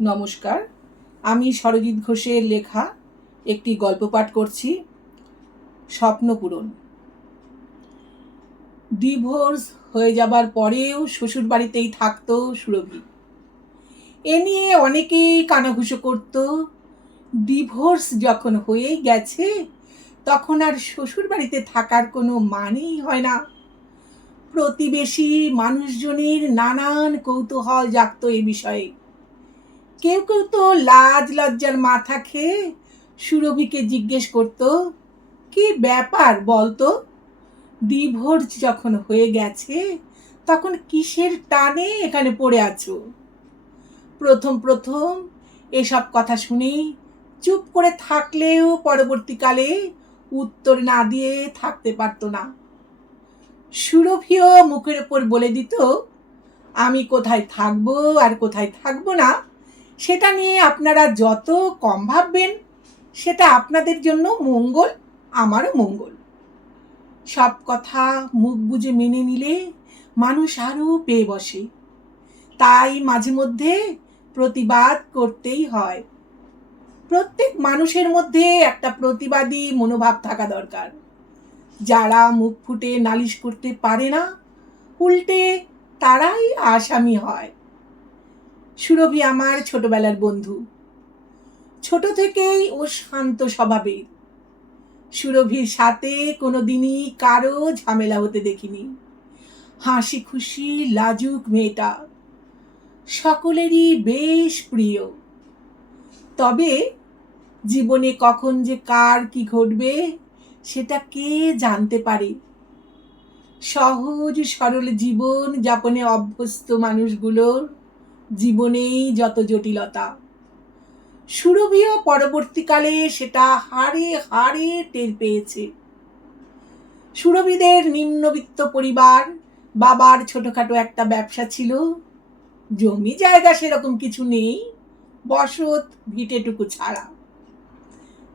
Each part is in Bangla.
নমস্কার। আমি সরজিৎ ঘোষের লেখা একটি গল্প পাঠ করছি, স্বপ্ন পূরণ। ডিভোর্স হয়ে যাবার পরেও শ্বশুর বাড়িতেই থাকতো সুরভি। এ নিয়ে অনেকেই কানাঘুষো করত। ডিভোর্স যখন হয়ে গেছে, তখন আর শ্বশুর বাড়িতে থাকার কোনো মানেই হয় না। প্রতিবেশী মানুষজনের নানান কৌতূহল জাগত এ বিষয়ে। কেউ কেউ তো লাজ লজ্জার মাথা খেয়ে সুরভিকে জিজ্ঞেস করত, কি ব্যাপার বলতো? ডিভোর্স যখন হয়ে গেছে, তখন কিসের টানে এখানে পড়ে আছো? প্রথম প্রথম এসব কথা শুনে চুপ করে থাকলেও পরবর্তীকালে উত্তর না দিয়ে থাকতে পারতো না। সুরভিও মুখের ওপর বলে দিত, আমি কোথায় থাকব আর কোথায় থাকব না সেটা নিয়ে আপনারা যত কম ভাববেন, সেটা আপনাদের জন্য মঙ্গল, আমারও মঙ্গল। সব কথা মুখ বুজে মেনে নিলে মানুষ আরও পেয়ে বসে। তাই মাঝে মধ্যে প্রতিবাদ করতেই হয়। প্রত্যেক মানুষের মধ্যে একটা প্রতিবাদী মনোভাব থাকা দরকার। যারা মুখ ফুটে নালিশ করতে পারে না, উল্টে তারাই আসামি হয়। সুরভি আমার ছোটবেলার বন্ধু। ছোট থেকেই ও শান্ত স্বভাবের। সুরভির সাথে কোনো দিনই কারও ঝামেলা হতে দেখিনি। হাসি খুশি লাজুক মেয়েটা। সকলেরই বেশ প্রিয়। তবে জীবনে কখন যে কার কি ঘটবে, সেটা কে জানতে পারে? সহজ সরল জীবন যাপনে অভ্যস্ত মানুষগুলোর জীবনেই যত জটিলতা। সুরভিও পরবর্তীকালে সেটা হাড়ে হাড়ে টের পেয়েছে। সুরভিদের নিম্নবিত্ত পরিবার, বাবার ছোটখাটো একটা ব্যবসা ছিল। জমি জায়গা সেরকম কিছু নেই, বসত ভিটেটুকু ছাড়া।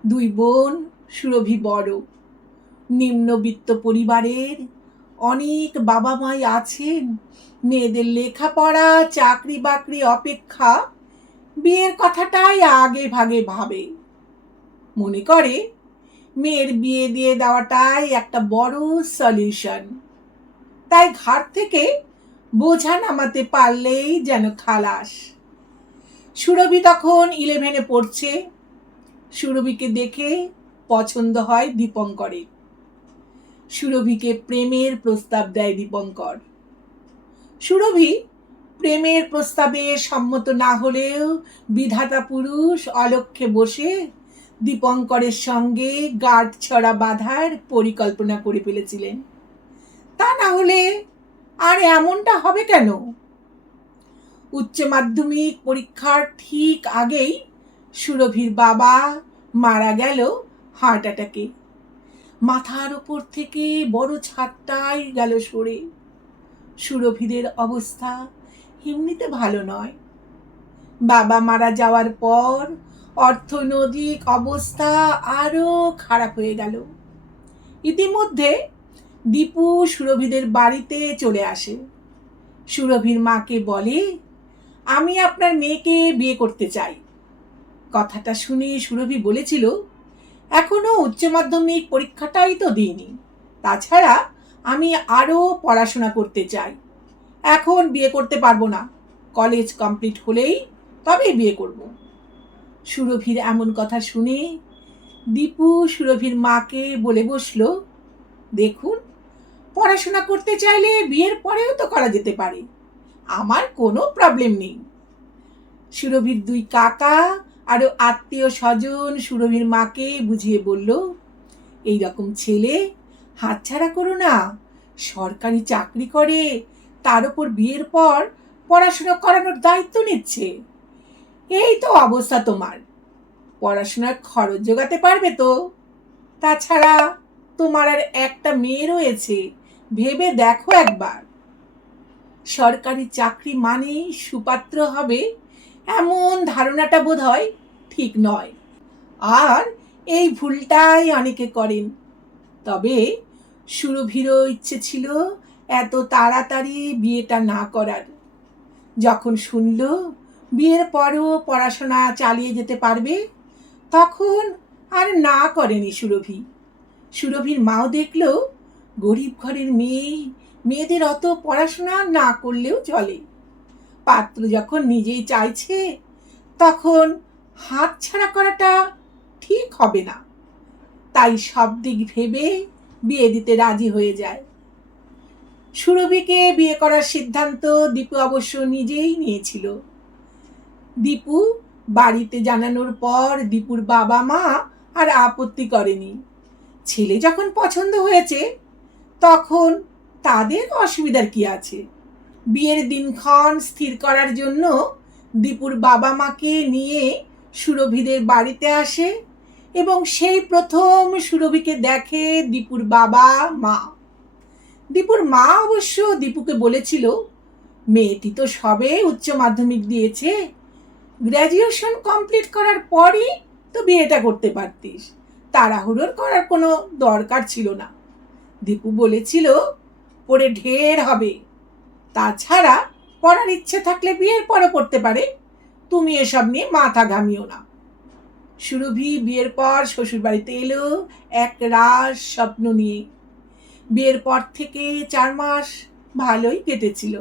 দুই বোন, সুরভি বড়। নিম্নবিত্ত পরিবারের অনেক বাবা মাই আছেন মেয়েদের লেখাপড়া চাকরি বাকরি অপেক্ষা। বিয়ের কথাটাই আগে ভাগে ভাবে। মনে করে, মেয়ের বিয়ে দিয়ে দেওয়াটাই একটা বড় সলিউশন তাই ঘাট থেকে বোঝা নামাতে পারলেই যেন খালাস। সুরভি তখন ইলেভেনে পড়ছে। সুরভিকে দেখে পছন্দ হয় দীপঙ্করের। সুরভিকে প্রেমের প্রস্তাব দেয় দীপঙ্কর। সুরভি প্রেমের প্রস্তাবে সম্মত না হলেও বিধাতা পুরুষ অলক্ষ্যে বসে দীপঙ্করের সঙ্গে গাঢ় ছড়া বাঁধার পরিকল্পনা করে ফেলেছিলেন। তা না হলে আর এমনটা হবে কেন? উচ্চ মাধ্যমিক পরীক্ষার ঠিক আগেই সুরভির বাবা মারা গেল হার্ট অ্যাটাকে। মাথার ওপর থেকে বড় ছাদটাই গেল সরে। সুরভিদের অবস্থা এমনিতে ভালো নয়। বাবা মারা যাওয়ার পর অর্থনৈতিক অবস্থা আরও খারাপ হয়ে গেল। ইতিমধ্যে দীপু সুরভিদের বাড়িতে চলে আসে। সুরভির মাকে বলে, আমি আপনার মেয়েকে বিয়ে করতে চাই। কথাটা শুনে সুরভি বলেছিল এখনও উচ্চ মাধ্যমিক পরীক্ষাটাই তো দিইনি। তাছাড়া আমি আরও পড়াশোনা করতে চাই। এখন বিয়ে করতে পারব না। কলেজ কমপ্লিট হলেই তবে বিয়ে করব। সুরভির এমন কথা শুনে দীপু সুরভির মাকে বলে বসল, দেখুন, পড়াশোনা করতে চাইলে বিয়ের পরেও তো করা যেতে পারে। আমার কোনো প্রবলেম নেই। সুরভির দুই কাকা আরও আত্মীয় স্বজন সুরভির মাকে বুঝিয়ে বলল, এই রকম ছেলে হাতছাড়া করো না। সরকারি চাকরি করে, তার উপর বিয়ের পর পড়াশোনা করানোর দায়িত্ব নিচ্ছে। এই তো অবস্থা তোমার। পড়াশোনার খরচ জোগাতে পারবে তো। তাছাড়া তোমার আর একটা মেয়ে রয়েছে, ভেবে দেখো একবার। সরকারি চাকরি মানেই সুপাত্র হবে, এমন ধারণাটা বোধ হয় ঠিক নয়। আর এই ভুলটাই অনেকে করেন। তবে সুরভিরও ইচ্ছে ছিল এত তাড়াতাড়ি বিয়েটা না করার। যখন শুনল বিয়ের পরও পড়াশোনা চালিয়ে যেতে পারবে, তখন আর না করেনি সুরভি। সুরভির মাও দেখল গরিব ঘরের মেয়ে মেয়েদের অত পড়াশোনা না করলেও চলে। পাত্র যখন নিজেই চাইছে, তখন হাত ছাড়া করাটা ঠিক হবে না। তাই সব দিক ভেবে বিয়ে দিতে রাজি হয়ে যায়। সুরভিকে বিয়ে করার সিদ্ধান্ত দীপু অবশ্য নিজেই নিয়েছিল। দীপু বাড়িতে জানানোর পর দীপুর বাবা মা আর আপত্তি করেনি। ছেলে যখন পছন্দ হয়েছে, তখন তাদের অসুবিধার কি আছে? বিয়ের দিনক্ষণ স্থির করার জন্য দীপুর বাবা মাকে নিয়ে সুরভিদের বাড়িতে আসে এবং সেই প্রথম সুরভিকে দেখে দীপুর বাবা, মা। দীপুর মা অবশ্য দীপুকে বলেছিল, মেয়েটি তো সবে উচ্চ মাধ্যমিক দিয়েছে। গ্র্যাজুয়েশন কমপ্লিট করার পরই তো বিয়েটা করতে পারতিস। তাড়াহুড়োর করার কোনো দরকার ছিল না। দীপু বলেছিল, পড়ে ঢের হবে। তাছাড়া পড়ার ইচ্ছে থাকলে বিয়ের পরে পড়তে পারে। তুমি এসব নিয়ে মাথা ঘামিও না। সুরভি বিয়ের পর শ্বশুর বাড়িতে এলো এক রাস স্বপ্ন নিয়ে। বিয়ের পর থেকে চার মাস ভালোই কেটেছিল।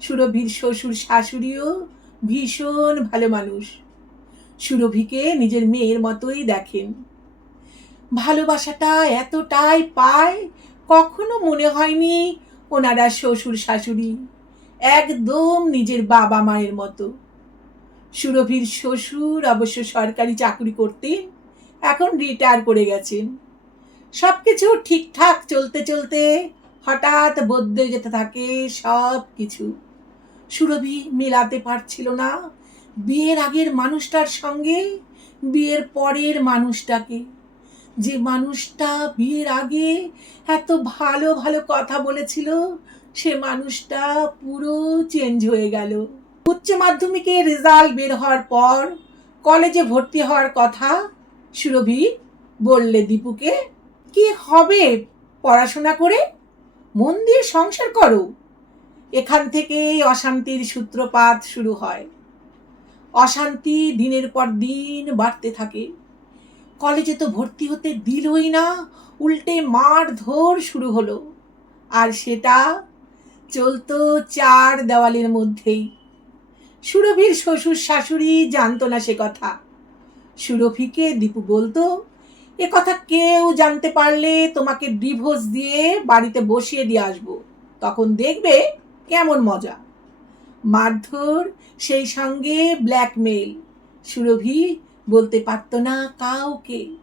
সুরভির শ্বশুর শাশুড়িও ভীষণ ভালো মানুষ। সুরভিকে নিজের মেয়ের মতোই দেখেন। ভালোবাসাটা এতটাই পায়, কখনো মনে হয়নি ওনারা শ্বশুর শাশুড়ি, একদম নিজের বাবা মায়ের মতো। সুরভির শ্বশুর, অবশ্য সরকারি চাকরি করতেন এখন রিটায়ার করে গেছেন। সব কিছু ঠিকঠাক চলতে চলতে হঠাৎ বদলে যেতে থাকে সব কিছু সুরভি মেলাতে পারছিল না। বিয়ের আগের মানুষটার সঙ্গে বিয়ের পরের মানুষটাকে। যে মানুষটা বিয়ের আগে এত ভালো ভালো কথা বলেছিল, সে মানুষটা পুরো চেঞ্জ হয়ে গেল। উচ্চ মাধ্যমিকের রেজাল্ট বের হওয়ার পর কলেজে ভর্তি হওয়ার কথা সুরভি বললে দীপুকে, কি হবে পড়াশোনা করে? মন দিয়ে সংসার করো। এখান থেকেই অশান্তির সূত্রপাত শুরু হয়। অশান্তি দিনের পর দিন বাড়তে থাকে। কলেজে তো ভর্তি হতে দিলই না, উল্টে মার ধর শুরু হলো। আর সেটা চলতো চার দেওয়ালের মধ্যেই। সুরভির শ্বশুর শাশুড়ি জানতো না সে কথা। সুরভিকে দীপু বলতো, এ কথা কেউ জানতে পারলে তোমাকে ডিভোর্স দিয়ে বাড়িতে বসিয়ে দিয়ে আসব। তখন দেখবে কেমন মজা। মারধর সেই সঙ্গে ব্ল্যাকমেল সুরভি বলতে পারতো না কাউকে।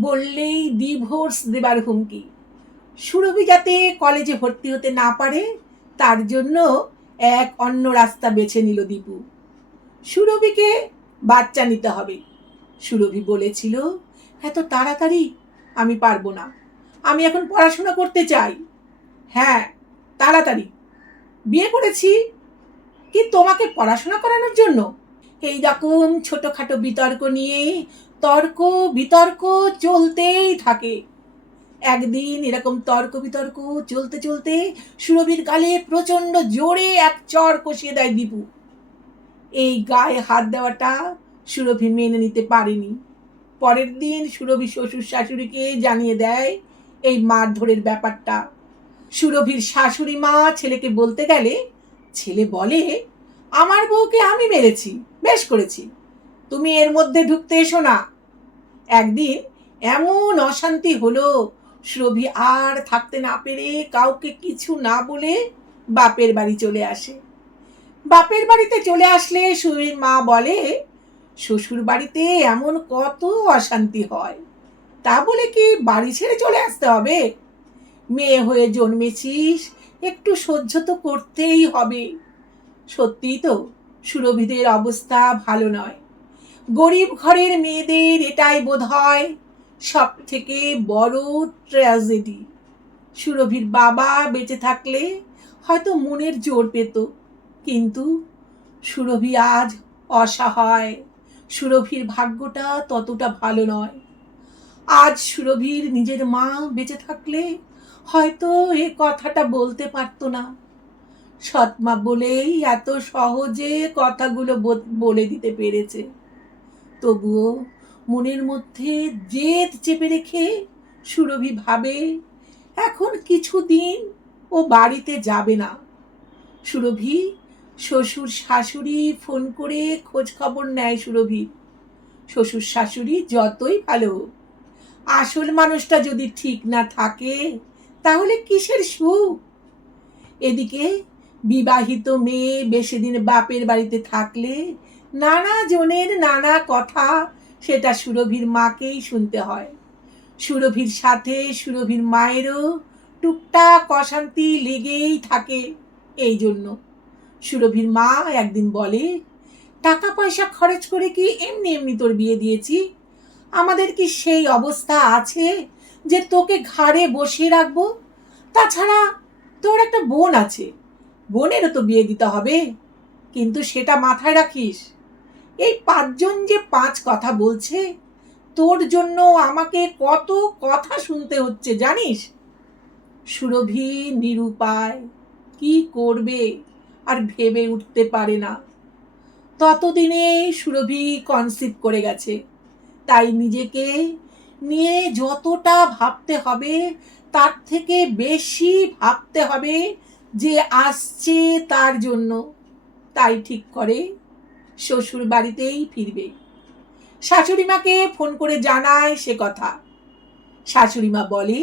বললেই ডিভোর্স দেবার হুমকি। সুরভি যাতে কলেজে ভর্তি হতে না পারে, তার জন্য এক অন্য রাস্তা বেছে নিল দীপু। সুরভিকে বাচ্চা নিতে হবে। সুরভি বলেছিল, এত তাড়াতাড়ি? আমি পারব না। আমি এখন পড়াশোনা করতে চাই। হ্যাঁ তাড়াতাড়ি। বিয়ে করেছি? কি তোমাকে পড়াশোনা করানোর জন্য? এই রকম ছোটোখাটো বিতর্ক নিয়ে তর্ক বিতর্ক চলতেই থাকে। একদিন এরকম তর্ক বিতর্ক চলতে চলতে সুরভির গালে প্রচণ্ড জোরে এক চর কষিয়ে দেয় দীপু। এই গায়ে হাত দেওয়াটা সুরভি মেনে নিতে পারেনি। পরের দিন সুরভি শ্বশুর শাশুড়িকে জানিয়ে দেয় এই মারধরের ব্যাপারটা। সুরভির শাশুড়ি মা ছেলেকে বলতে গেলে, ছেলে বলে, আমার বউকে আমি মেরেছি, বেশ করেছি। তুমি এর মধ্যে ঢুকতে এসো না। একদিন এমন অশান্তি হলো সুরভি আর থাকতে না পেরে কাউকে কিছু না বলে বাপের বাড়ি চলে আসে। বাপের বাড়িতে চলে আসলে সুরভির মা বলে, শ্বশুর বাড়িতে এমন কত অশান্তি হয়। তা বলে কি বাড়ি ছেড়ে চলে আসতে হবে? মেয়ে হয়ে জন্মেছিস, একটু সহ্য তো করতেই হবে। সত্যিই তো সুরভিদের অবস্থা ভালো নয়। গরিব ঘরের মেয়েদের এটাই বোধ হয় সব থেকে বড় ট্র্যাজেডি সুরভির বাবা বেঁচে থাকলে হয়তো মনের জোর পেত, কিন্তু সুরভি আজ অসহায়। সুরভির ভাগ্যটা ততটা ভালো নয়। আজ সুরভির নিজের মা বেঁচে থাকলে হয়তো এ কথাটা বলতে পারতো না। সৎমা বলেই এত সহজে কথাগুলো বলে দিতে পেরেছে। তবুও মনের মধ্যে জেদ চেপে রেখে সুরভি ভাবে, এখন কিছুদিন ও বাড়িতে যাবে না। সুরভি শ্বশুর শাশুড়ি ফোন করে খোঁজ খবর নেয় সুরভি। শ্বশুর শাশুড়ি যতই ভালো, আসল মানুষটা যদি ঠিক না থাকে, তাহলে কিসের সুখ? এদিকে বিবাহিত মেয়ে বেশি দিন বাপের বাড়িতে থাকলে নানা জনের নানা কথা সেটা সুরভির মাকেই শুনতে হয়। সুরভির সাথে সুরভির মায়েরও টুকটাক অশান্তি লেগেই থাকে এই জন্য। সুরভির মা একদিন বলে, টাকা পয়সা খরচ করে কি এমনি এমনি তোর বিয়ে দিয়েছি? আমাদের কি সেই অবস্থা আছে যে তোকে ঘাড়ে বসিয়ে রাখব? তাছাড়া তোর একটা বোন আছে, বোনেরও তো বিয়ে দিতে হবে। কিন্তু সেটা মাথায় রাখিস এই পাঁচজন যে পাঁচ কথা বলছে, তোর জন্য আমাকে কত কথা শুনতে হচ্ছে জানিস? সুরভি নিরুপায়, কি করবে? আর ভেবে উঠতে পারে না। ততদিনে সুরভি কনসিভ করে গেছে। তাই নিজেকে নিয়ে যতটা ভাবতে হবে, তার থেকে বেশি ভাবতে হবে যে আসছে তার জন্য। তাই ঠিক করে শ্বশুর বাড়িতেই ফিরবে। শাশুড়িমাকে ফোন করে জানায় সে কথা। শাশুড়িমা বলে,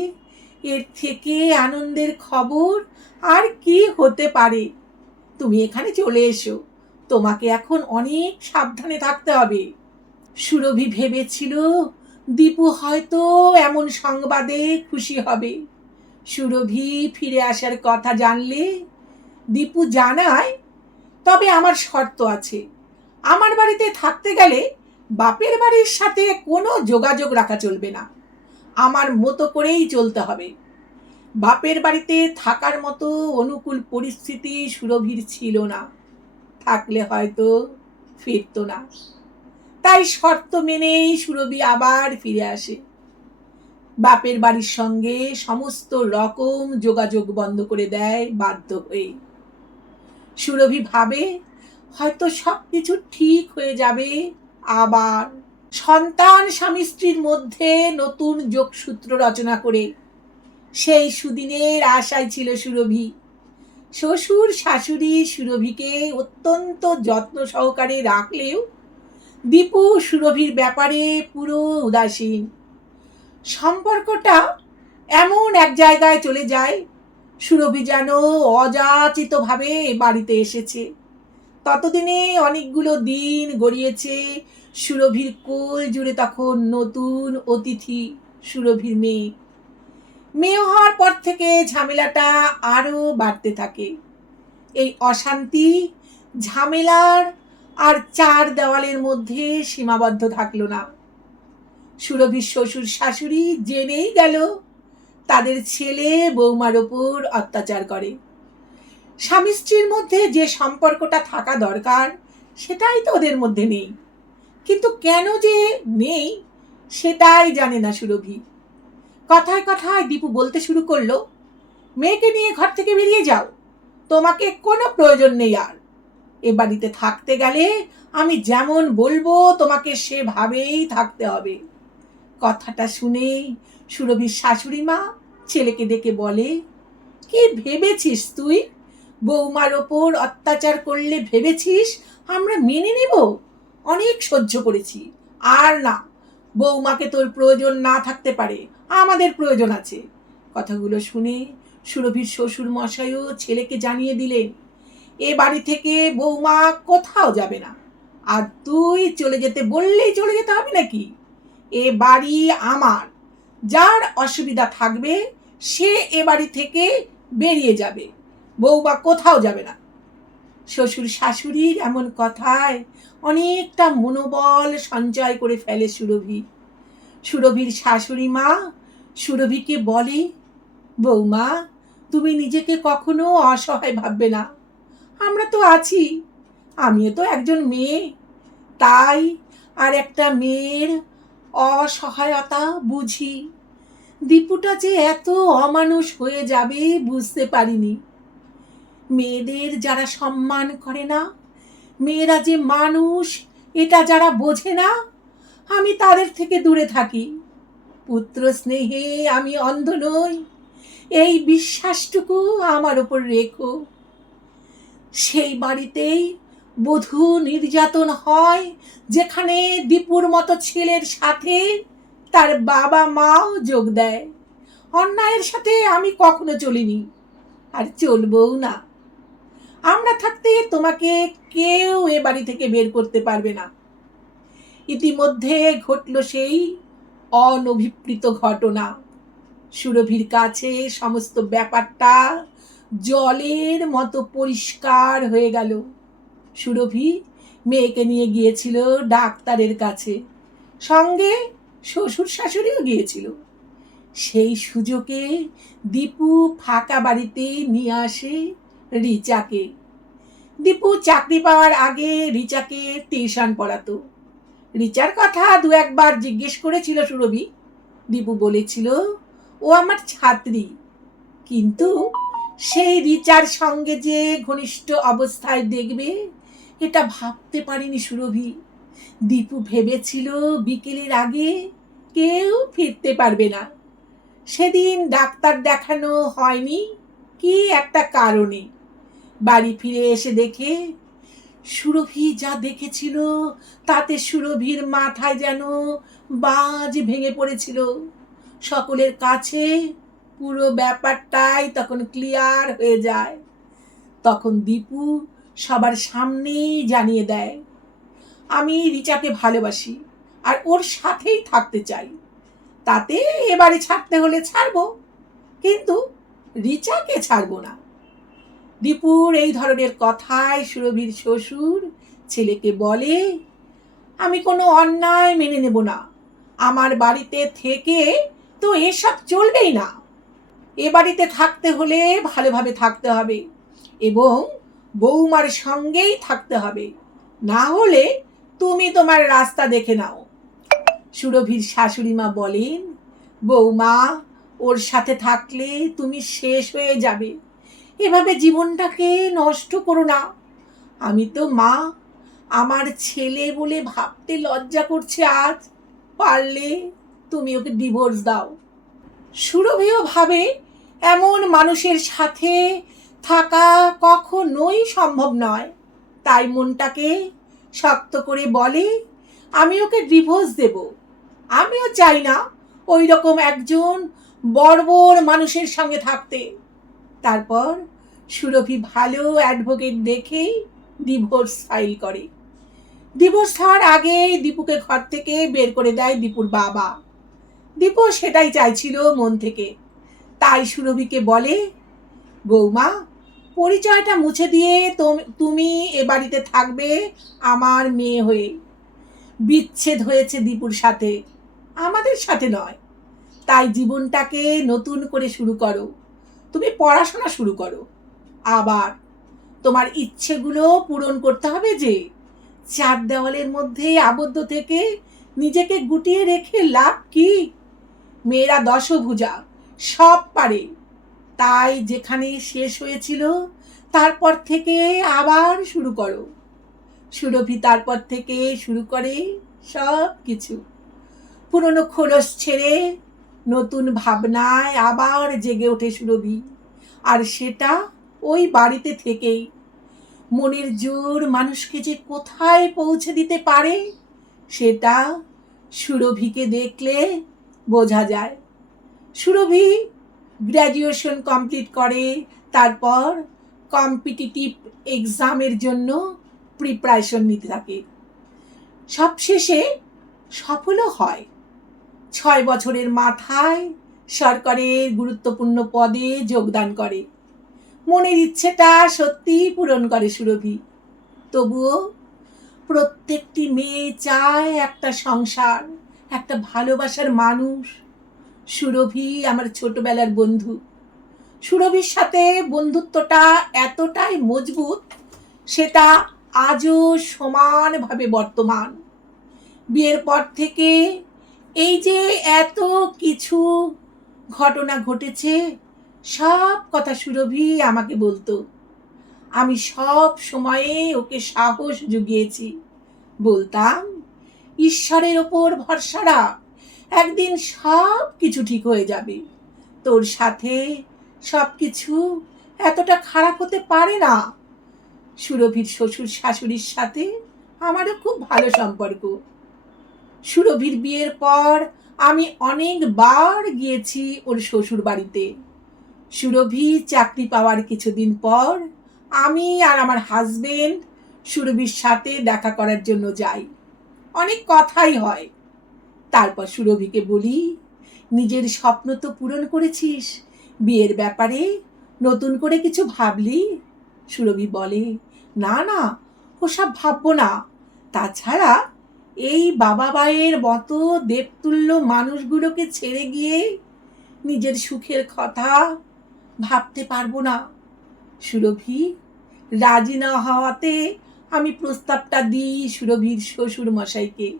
এর থেকে আনন্দের খবর আর কি হতে পারে? তুমি এখানে চলে এসো। তোমাকে এখন অনেক সাবধানে থাকতে হবে। সুরভি ভেবেছিল, দীপু হয়তো এমন সংবাদে খুশি হবে। সুরভি ফিরে আসার কথা জানলে, দীপু জানায়, তবে আমার শর্ত আছে। আমার বাড়িতে থাকতে গেলে বাপের বাড়ির সাথে কোনো যোগাযোগ রাখা চলবে না। আমার মতো করেই চলতে হবে। বাপের বাড়িতে থাকার মতো অনুকূল পরিস্থিতি সুরভির ছিল না। থাকলে হয়তো ফিরতো না। তাই শর্ত মেনেই সুরভি আবার ফিরে আসে। বাপের বাড়ির সঙ্গে সমস্ত রকম যোগাযোগ বন্ধ করে দেয় বাধ্য হয়ে। সুরভি ভাবে হয়তো সব কিছু ঠিক হয়ে যাবে। আবার সন্তান স্বামী স্ত্রীর মধ্যে নতুন যোগসূত্র রচনা করে। সেই সুদিনের আশায় ছিল সুরভি। শ্বশুর, শাশুড়ি সুরভিকে অত্যন্ত যত্ন সহকারে রাখলেও দীপু সুরভির ব্যাপারে পুরো উদাসীন। সম্পর্কটা এমন এক জায়গায় চলে যায়, সুরভি যেন অযাচিতভাবে বাড়িতে এসেছে। ততদিনে অনেকগুলো দিন গড়িয়েছে। সুরভির কোল জুড়ে তখন নতুন অতিথি সুরভির মেয়ে। মেয়ে হওয়ার পর থেকে ঝামেলাটা আরও বাড়তে থাকে। এই অশান্তি, ঝামেলার আর চার দেওয়ালের মধ্যে সীমাবদ্ধ থাকল না। সুরভির শ্বশুর শাশুড়ি জেনেই গেল, তাদের ছেলে বৌমার ওপর অত্যাচার করে। স্বামী স্ত্রীর মধ্যে যে সম্পর্কটা থাকা দরকার, সেটাই তো ওদের মধ্যে নেই। কিন্তু কেন যে নেই, সেটাই জানে না সুরভি। কথায় কথায় দীপু বলতে শুরু করল, মেয়েকে নিয়ে ঘর থেকে বেরিয়ে যাও, তোমাকে কোনো প্রয়োজন নেই আর। এ বাড়িতে থাকতে গেলে আমি যেমন বলব, তোমাকে সেভাবেই থাকতে হবে। কথাটা শুনে সুরভির শাশুড়ি মা ছেলেকে ডেকে বলে, কি ভেবেছিস তুই? বৌমার ওপর অত্যাচার করলে ভেবেছিস আমরা মেনে নেব? অনেক সহ্য করেছি। আর না, বৌমাকে তোর প্রয়োজন না থাকতে পারে, আমাদের প্রয়োজন আছে। কথাগুলো শুনে সুরভির শ্বশুর মশাইও ছেলেকে জানিয়ে দিলেন, এ বাড়ি থেকে বৌমা কোথাও যাবে না। আর তুই চলে যেতে বললেই চলে যেতে হবে নাকি? এ বাড়ি আমার। যার অসুবিধা থাকবে, সে এ বাড়ি থেকে বেরিয়ে যাবে। বৌমা কোথাও যাবে না। শ্বশুর শাশুড়ির এমন কথায় অনেকটা মনোবল সঞ্চয় করে ফেলে সুরভি। সুরভির শাশুড়ি মা সুরভিকে বলে বৌমা তুমি নিজেকে কখনো অসহায় ভাববে না। আমরা তো আছি, আমিও তো একজন মেয়ে। তাই আর একটা মেয়ের অসহায়তা বুঝি। দীপুটা যে এত অমানুষ হয়ে যাবে বুঝতে পারিনি। মেয়েদের যারা সম্মান করে না, মেয়েরা যে মানুষ, এটা যারা বোঝে না, আমি তাদের থেকে দূরে থাকি। পুত্র স্নেহে আমি অন্ধ নই, এই বিশ্বাসটুকু আমার ওপর রেখো। সেই বাড়িতেই বধূ নির্যাতন হয়, যেখানে দীপুর মতো ছেলের সাথে তার বাবা মাও যোগ দেয়। অন্যায়ের সাথে আমি কখনো চলিনি, আর চলবও না। আমরা থাকতে তোমাকে কেউ এ বাড়ি থেকে বের করতে পারবে না। ইতিমধ্যে ঘটল সেই অনভিপ্রিত ঘটনা। সুরভির কাছে সমস্ত ব্যাপারটা জলের মতো পরিষ্কার হয়ে গেল। সুরভি মেয়েকে নিয়ে গিয়েছিল ডাক্তারের কাছে। সঙ্গে শ্বশুর শাশুড়িও গিয়েছিল। সেই সুযোগে দীপু ফাঁকা বাড়িতে নিয়ে আসে রিচাকে। দীপু চাকরি পাওয়ার আগে রিচাকে টিউশন পড়াতো। রিচার কথা দু একবার জিজ্ঞেস করেছিল সুরভি। দীপু বলেছিল, ও আমার ছাত্রী। কিন্তু সেই রিচার সঙ্গে যে ঘনিষ্ঠ অবস্থায় দেখবে, এটা ভাবতে পারিনি সুরভি। দীপু ভেবেছিল বিকেলের আগে কেউ ফিরতে পারবে না। সেদিন ডাক্তার দেখানো হয়নি কি একটা কারণে। বাড়ি ফিরে এসে দেখে সুরভি যা দেখেছিল তাতে সুরভির মাথায় যেন বাজ ভেঙে পড়েছিল। সকলের কাছে পুরো ব্যাপারটাই তখন ক্লিয়ার হয়ে যায়। তখন দীপু সবার সামনেই জানিয়ে দেয়, আমি রিচাকে ভালোবাসি আর ওর সাথেই থাকতে চাই। তাতে এবারে ছাড়তে হলে ছাড়বো, কিন্তু রিচাকে ছাড়বো না। দীপুর এই ধরনের কথায় সুরভির শ্বশুর ছেলেকে বলে, আমি কোনো অন্যায় মেনে নেব না। আমার বাড়িতে থেকে তো এসব চলবেই না। এ বাড়িতে থাকতে হলে ভালোভাবে থাকতে হবে এবং বৌমার সঙ্গেই থাকতে হবে। না হলে তুমি তোমার রাস্তা দেখে নাও। সুরভির শাশুড়ি মা বলেন, বৌমা, ওর সাথে থাকলে তুমি শেষ হয়ে যাবে। এভাবে জীবনটাকে নষ্ট করো না। আমি তো মা, আমার ছেলে বলে ভাবতে লজ্জা করছে আজ। পারলে তুমি ওকে ডিভোর্স দাও। সুরভিও ভাবে এমন মানুষের সাথে থাকা কখনোই সম্ভব নয়। তাই মনটাকে শক্ত করে বলে, আমি ওকে ডিভোর্স দেব। আমিও চাই না ওই রকম একজন বর্বর মানুষের সঙ্গে থাকতে। তারপর সুরভি ভালো অ্যাডভোকেট দেখেই ডিভোর্স ফাইল করে। ডিভোর্স হওয়ার আগে দীপুকে ঘর থেকে বের করে দেয় দীপুর বাবা। দীপু সেটাই চাইছিল মন থেকে। তাই সুরভিকে বলে, বৌমা, পরিচয়টা মুছে দিয়ে তোম- এ বাড়িতে থাকবে আমার মেয়ে হয়ে। বিচ্ছেদ হয়েছে দীপুর সাথে। আমাদের সাথে নয়। তাই জীবনটাকে নতুন করে শুরু করো। তুমি পড়াশোনা শুরু করো। আবার তোমার ইচ্ছেগুলো পূরণ করতে হবে যে, চার দেওয়ালের মধ্যে আবদ্ধ থেকে নিজেকে গুটিয়ে রেখে লাভ কি? মেয়েরা দশভুজা, সব পারে। তাই যেখানে শেষ হয়েছিল, তারপর থেকে আবার শুরু করো। সুরভি তারপর থেকে শুরু করে সব কিছু পুরনো খোলস ছেড়ে নতুন ভাবনায় আবার জেগে ওঠে সুরভি। আর সেটা ওই বাড়িতে থেকেই। মনের জোর মানুষকে যে কোথায় পৌঁছে দিতে পারে, সেটা সুরভিকে দেখলে বোঝা যায়। সুরভি গ্র্যাজুয়েশন কমপ্লিট করে, তারপর কম্পিটিটিভ এক্সামের জন্য প্রিপারেশন নিতে থাকে। সবশেষে সফলও হয়। ছয় বছরের মাথায় সরকারের গুরুত্বপূর্ণ পদে যোগদান করে। মনের ইচ্ছেটা সত্যিই পূরণ করে সুরভি। তবুও প্রত্যেকটি মেয়ে চায় একটা সংসার, একটা ভালোবাসার মানুষ। সুরভি আমার ছোটবেলার বন্ধু। সুরভির সাথে বন্ধুত্বটা এতটাই মজবুত, সেটা আজও সমানভাবে বর্তমান। বিয়ের পর থেকে এই যে এত কিছু ঘটনা ঘটেছে, সব কথা সুরভি আমাকে বলতো। আমি সব সময়ে ওকে সাহস জুগিয়েছি। বলতাম, ঈশ্বরের ওপর ভরসা রাখ, একদিন সব কিছু ঠিক হয়ে যাবে। তোর সাথে সব কিছু এতটা খারাপ হতে পারে না। সুরভির শ্বশুর শাশুড়ির সাথে আমারও খুব ভালো সম্পর্ক। সুরভির বিয়ের পর আমি অনেকবার গিয়েছি ওর শ্বশুর বাড়িতে সুরভি চাকরি পাওয়ার কিছুদিন পর আমি আর আমার হাজবেন্ড সুরভির সাথে দেখা করার জন্য যাই। অনেক কথাই হয়। তারপর সুরভিকে বলি, নিজের স্বপ্ন তো পূরণ করেছিস, বিয়ের ব্যাপারে নতুন করে কিছু ভাবলি? সুরভি বলে, না না, ওসব ভাববো না। তাছাড়া এই বাবা মায়ের মতো দেবতুল্য মানুষগুলোকে ছেড়ে গিয়ে নিজের সুখের কথা ভাবতে পারব না। সুরভি, রাজি না হওয়াতে আমি প্রস্তাবটা দিই সুরভির শ্বশুর মশাইকে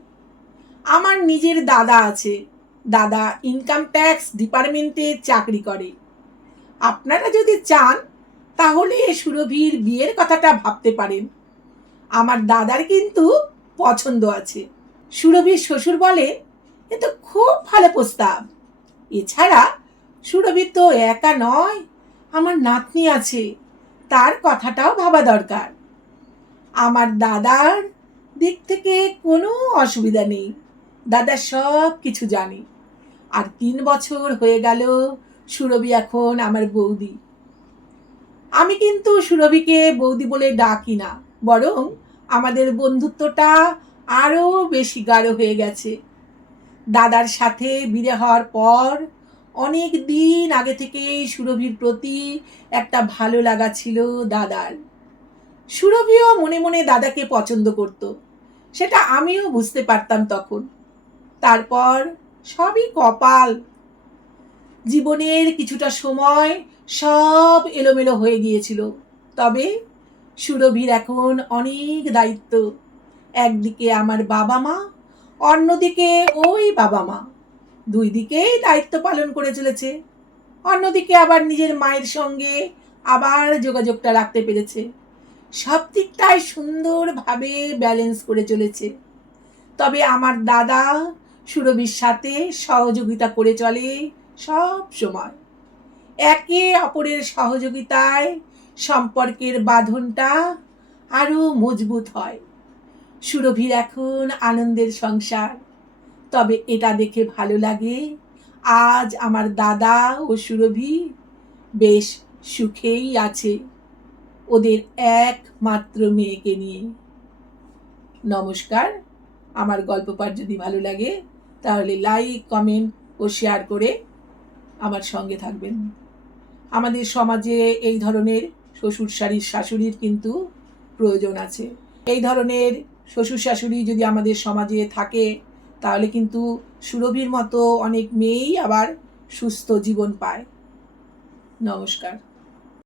আমার নিজের দাদা আছে। দাদা ইনকাম ট্যাক্স ডিপার্টমেন্টে চাকরি করে। আপনারা যদি চান, তাহলে সুরভির বিয়ের কথাটা ভাবতে পারেন। আমার দাদার কিন্তু পছন্দ আছে। সুরভির শ্বশুর বলে, এ তো খুব ভালো প্রস্তাব। এছাড়া সুরভি তো একা নয়, আমার নাতনি আছে, তার কথাটাও ভাবা দরকার। আমার দাদার দিক থেকে কোনো অসুবিধা নেই, দাদা সব কিছু জানে। আর তিন বছর হয়ে গেল সুরভি এখন আমার বৌদি। আমি কিন্তু সুরভিকে বৌদি বলে ডাকি না, বরং আমাদের বন্ধুত্বটা আরও বেশি গাঢ় হয়ে গেছে। দাদার সাথে বিয়ে হওয়ার পর অনেক দিন আগে থেকেই সুরভির প্রতি একটা ভালো লাগা ছিল দাদার। সুরভিও মনে মনে দাদাকে পছন্দ করত, সেটা আমিও বুঝতে পারতাম তখন। তারপর সবই কপাল। জীবনের কিছুটা সময় সব এলোমেলো হয়ে গিয়েছিল, তবে সুরভির এখন অনেক দায়িত্ব। একদিকে আমার বাবা মা, অন্যদিকে ওই বাবা মা। দুই দিকেই দায়িত্ব পালন করে চলেছে। অন্যদিকে আবার নিজের মায়ের সঙ্গে আবার যোগাযোগটা রাখতে পেরেছে। সব দিকটাই সুন্দরভাবে ব্যালেন্স করে চলেছে। তবে আমার দাদা সুরভির সাথে সহযোগিতা করে চলে সব সময়। একে অপরের সহযোগিতায় সম্পর্কের বাঁধনটা আরও মজবুত হয়। সুরভির এখন আনন্দের সংসার। তবে এটা দেখে ভালো লাগে, আজ আমার দাদা ও সুরভি বেশ সুখেই আছে ওদের একমাত্র মেয়েকে নিয়ে। নমস্কার, আমার গল্প পাঠ যদি ভালো লাগে, তাহলে লাইক কমেন্ট ও শেয়ার করে আমার সঙ্গে থাকবেন। আমাদের সমাজে এই ধরনের শ্বশুর শাড়ির শাশুড়ির কিন্তু প্রয়োজন আছে। এই ধরনের শ্বশুর শাশুড়ি যদি আমাদের সমাজে থাকে, তাহলে কিন্তু সুরভির মতো অনেক মেয়েই আবার সুস্থ জীবন পায়। নমস্কার।